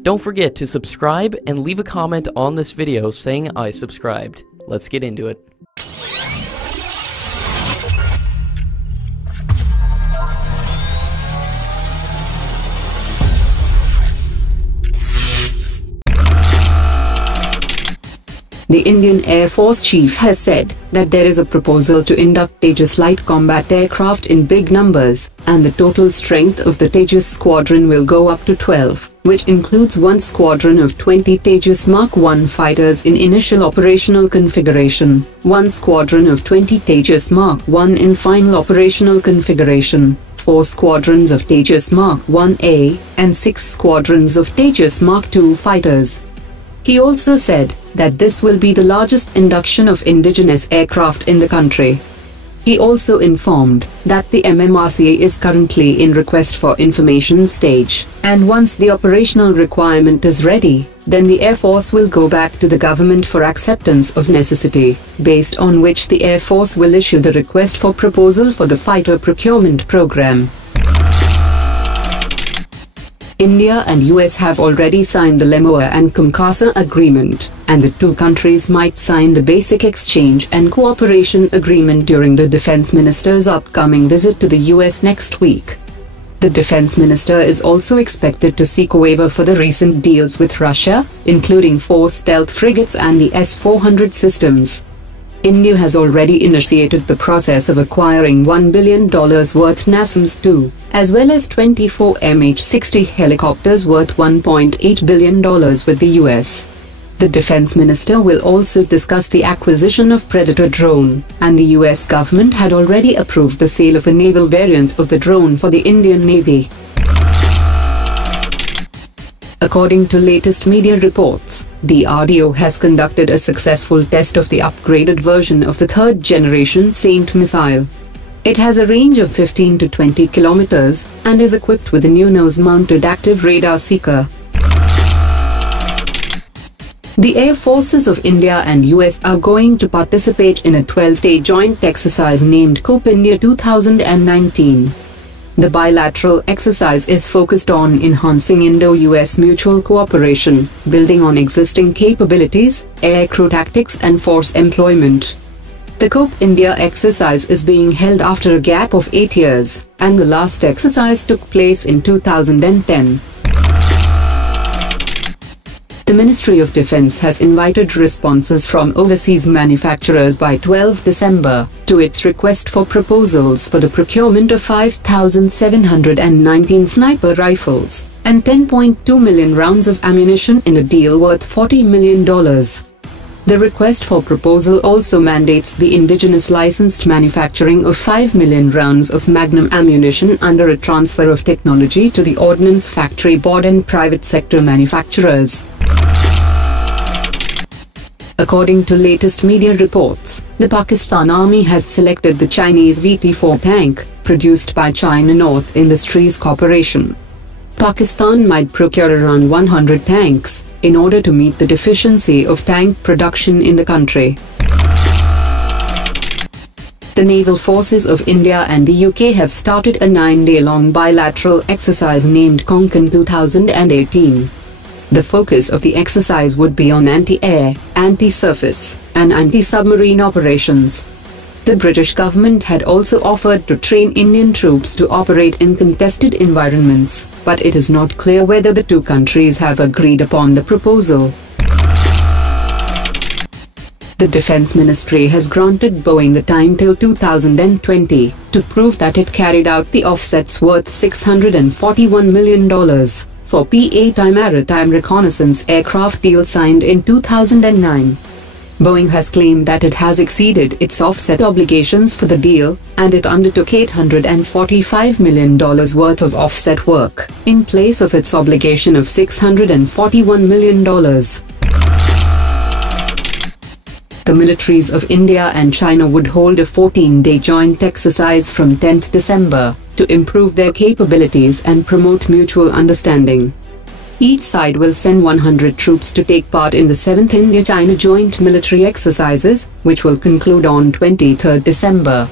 Don't forget to subscribe and leave a comment on this video saying I subscribed. Let's get into it. The Indian Air Force Chief has said that there is a proposal to induct Tejas light combat aircraft in big numbers, and the total strength of the Tejas squadron will go up to 12, which includes one squadron of 20 Tejas Mark I fighters in initial operational configuration, one squadron of 20 Tejas Mark I in final operational configuration, 4 squadrons of Tejas Mark I-A, and 6 squadrons of Tejas Mark II fighters. He also said that this will be the largest induction of indigenous aircraft in the country. He also informed that the MMRCA is currently in request for information stage, and once the operational requirement is ready, then the Air Force will go back to the government for acceptance of necessity, based on which the Air Force will issue the request for proposal for the fighter procurement program. India and US have already signed the LEMOA and Konkan agreement, and the two countries might sign the Basic Exchange and Cooperation Agreement during the Defense Minister's upcoming visit to the US next week. The Defense Minister is also expected to seek a waiver for the recent deals with Russia, including 4 stealth frigates and the S-400 systems. India has already initiated the process of acquiring $1 billion worth NASAMS-2, as well as 24 MH-60 helicopters worth $1.8 billion with the US. The Defense Minister will also discuss the acquisition of Predator drone, and the US government had already approved the sale of a naval variant of the drone for the Indian Navy. According to latest media reports, DRDO has conducted a successful test of the upgraded version of the third-generation SANT missile. It has a range of 15 to 20 kilometers and is equipped with a new nose-mounted active radar seeker. The Air Forces of India and US are going to participate in a 12-day joint exercise named COPE India 2019. The bilateral exercise is focused on enhancing Indo-US mutual cooperation, building on existing capabilities, aircrew tactics and force employment. The COPE India exercise is being held after a gap of 8 years, and the last exercise took place in 2010. The Ministry of Defense has invited responses from overseas manufacturers by 12 December to its request for proposals for the procurement of 5,719 sniper rifles and 10.2 million rounds of ammunition in a deal worth $40 million. The request for proposal also mandates the indigenous licensed manufacturing of 5 million rounds of Magnum ammunition under a transfer of technology to the Ordnance Factory Board and private sector manufacturers. According to latest media reports, the Pakistan Army has selected the Chinese VT-4 tank, produced by China North Industries Corporation. Pakistan might procure around 100 tanks, in order to meet the deficiency of tank production in the country. The naval forces of India and the UK have started a 9-day-long bilateral exercise named Konkan 2018. The focus of the exercise would be on anti-air, anti-surface, and anti-submarine operations. The British government had also offered to train Indian troops to operate in contested environments, but it is not clear whether the two countries have agreed upon the proposal. The Defense Ministry has granted Boeing the time till 2020 to prove that it carried out the offsets worth $641 million for P-8I Maritime Reconnaissance Aircraft Deal signed in 2009. Boeing has claimed that it has exceeded its offset obligations for the deal, and it undertook $845 million worth of offset work, in place of its obligation of $641 million. The militaries of India and China would hold a 14-day joint exercise from 10th December to improve their capabilities and promote mutual understanding. Each side will send 100 troops to take part in the 7th India-China Joint Military Exercises, which will conclude on 23rd December.